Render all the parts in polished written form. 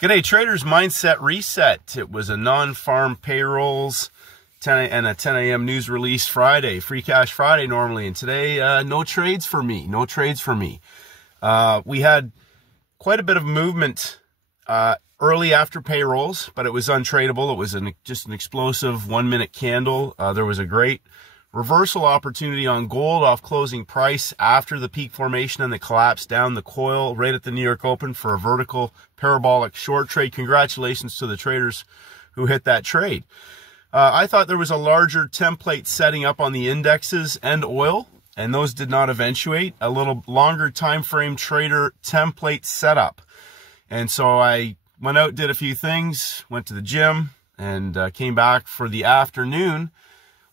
G'day, traders. Mindset reset. It was a non-farm payrolls and a 10 a.m. news release Friday, free cash Friday normally, and today no trades for me. No trades for me. We had quite a bit of movement early after payrolls, but it was untradeable. It was just an explosive 1-minute candle. There was a great reversal opportunity on gold off closing price after the peak formation and the collapse down the coil right at the New York Open for a vertical parabolic short trade. Congratulations to the traders who hit that trade. I thought there was a larger template setting up on the indexes and oil, and those did not eventuate. A little longer time frame trader template setup. And so I went out, did a few things, went to the gym, and came back for the afternoon,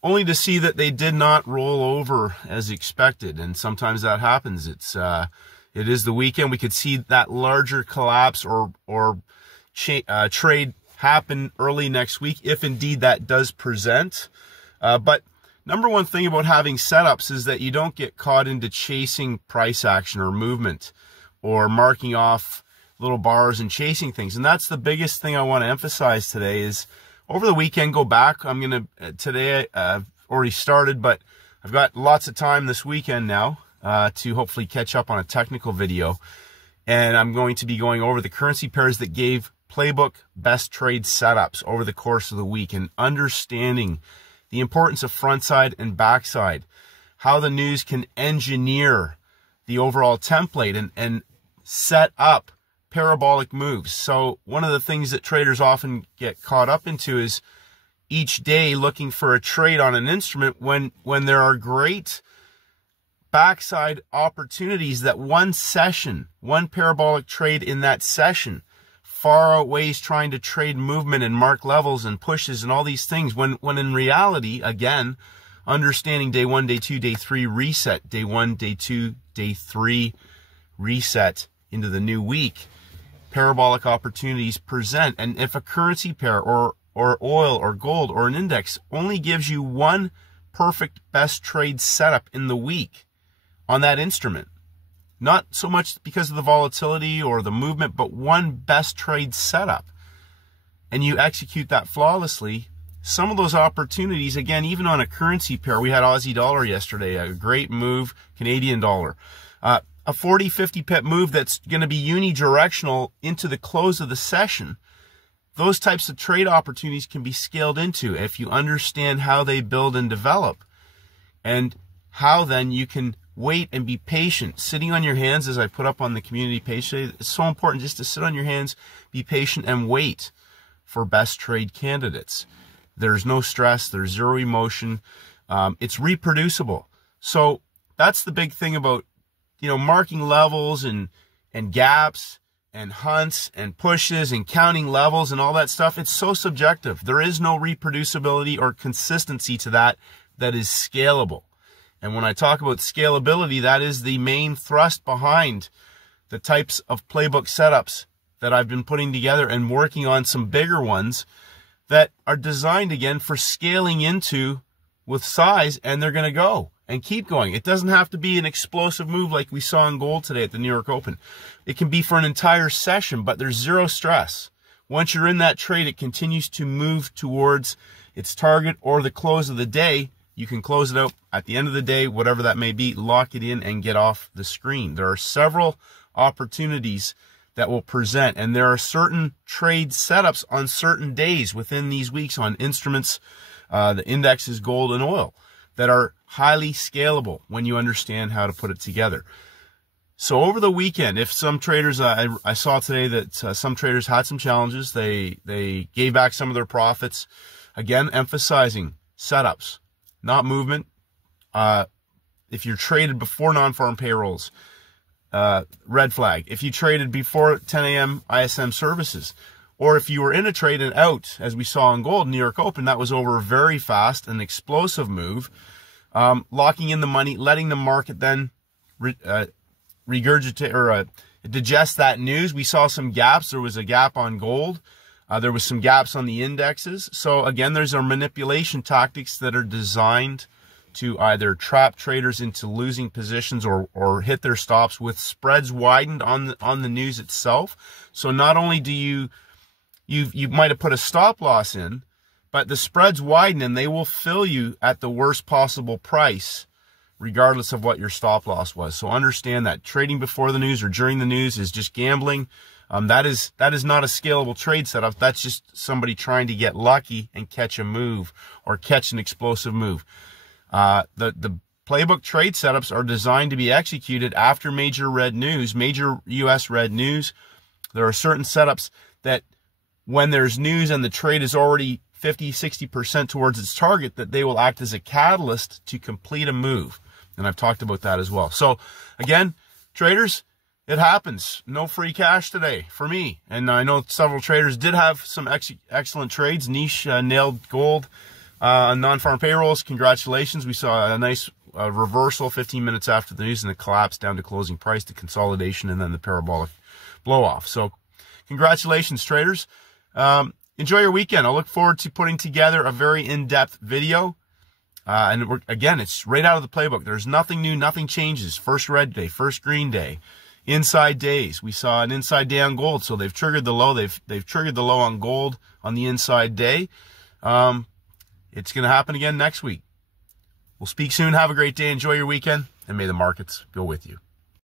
only to see that they did not roll over as expected. And sometimes that happens. It is the weekend. We could see that larger collapse or trade happen early next week, if indeed that does present. But number one thing about having setups is that you don't get caught into chasing price action or movement or marking off little bars and chasing things. And that's the biggest thing I want to emphasize today is over the weekend, go back. Today I've already started, but I've got lots of time this weekend now to hopefully catch up on a technical video. And I'm going to be going over the currency pairs that gave playbook best trade setups over the course of the week and understanding the importance of front side and backside, how the news can engineer the overall template and set up parabolic moves. So one of the things that traders often get caught up into is each day looking for a trade on an instrument when there are great backside opportunities that one session, one parabolic trade in that session far outweighs trying to trade movement and mark levels and pushes and all these things when in reality, again, understanding day 1, day 2, day 3 reset, day 1, day 2, day 3 reset into the new week, parabolic opportunities present. And if a currency pair or oil or gold or an index only gives you one perfect best trade setup in the week on that instrument, not so much because of the volatility or the movement, but one best trade setup, and you execute that flawlessly, some of those opportunities, again, even on a currency pair, we had Aussie dollar yesterday, a great move, Canadian dollar, a 40, 50 pip move that's going to be unidirectional into the close of the session. Those types of trade opportunities can be scaled into if you understand how they build and develop, and how then you can wait and be patient. Sitting on your hands, as I put up on the community page today, it's so important just to sit on your hands, be patient, and wait for best trade candidates. There's no stress. There's zero emotion. It's reproducible. So that's the big thing about, marking levels and gaps and hunts and pushes and counting levels and all that stuff. It's so subjective. There is no reproducibility or consistency to that is scalable. And when I talk about scalability, that is the main thrust behind the types of playbook setups that I've been putting together and working on some bigger ones that are designed, again, for scaling into with size, and they're going to go and keep going. It doesn't have to be an explosive move like we saw in gold today at the New York Open. It can be for an entire session, but there's zero stress. Once you're in that trade, it continues to move towards its target or the close of the day. You can close it out at the end of the day, whatever that may be, lock it in and get off the screen. There are several opportunities that will present, and there are certain trade setups on certain days within these weeks on instruments, the indexes, gold and oil, that are highly scalable when you understand how to put it together. So over the weekend, if some traders, I saw today that some traders had some challenges. They gave back some of their profits. Again, emphasizing setups, not movement. If you're traded before non-farm payrolls, red flag. If you traded before 10 a.m. ISM services, or if you were in a trade and out, as we saw in gold, New York Open, that was over very fast, an explosive move, locking in the money, letting the market then regurgitate or digest that news. We saw some gaps. There was a gap on gold. There was some gaps on the indexes. So again, there's our manipulation tactics that are designed to either trap traders into losing positions or hit their stops with spreads widened on the news itself. So not only do you might have put a stop loss in, but the spreads widen and they will fill you at the worst possible price, regardless of what your stop loss was. So understand that trading before the news or during the news is just gambling. That is not a scalable trade setup. That's just somebody trying to get lucky and catch a move or catch an explosive move. The playbook trade setups are designed to be executed after major red news, major US red news. There are certain setups that when there's news and the trade is already 50-60% towards its target, that they will act as a catalyst to complete a move. And I've talked about that as well. So again, traders, it happens. No free cash today for me. And I know several traders did have some excellent trades. Niche nailed gold on non-farm payrolls. Congratulations. We saw a nice reversal 15 minutes after the news and the collapse down to closing price, the consolidation, and then the parabolic blow off. So congratulations, traders. Enjoy your weekend. I look forward to putting together a very in-depth video. And again, it's right out of the playbook. There's nothing new, nothing changes. First red day, first green day, inside days. We saw an inside day on gold, so they've triggered the low. They've triggered the low on gold on the inside day. It's going to happen again next week. We'll speak soon. Have a great day. Enjoy your weekend, and may the markets go with you.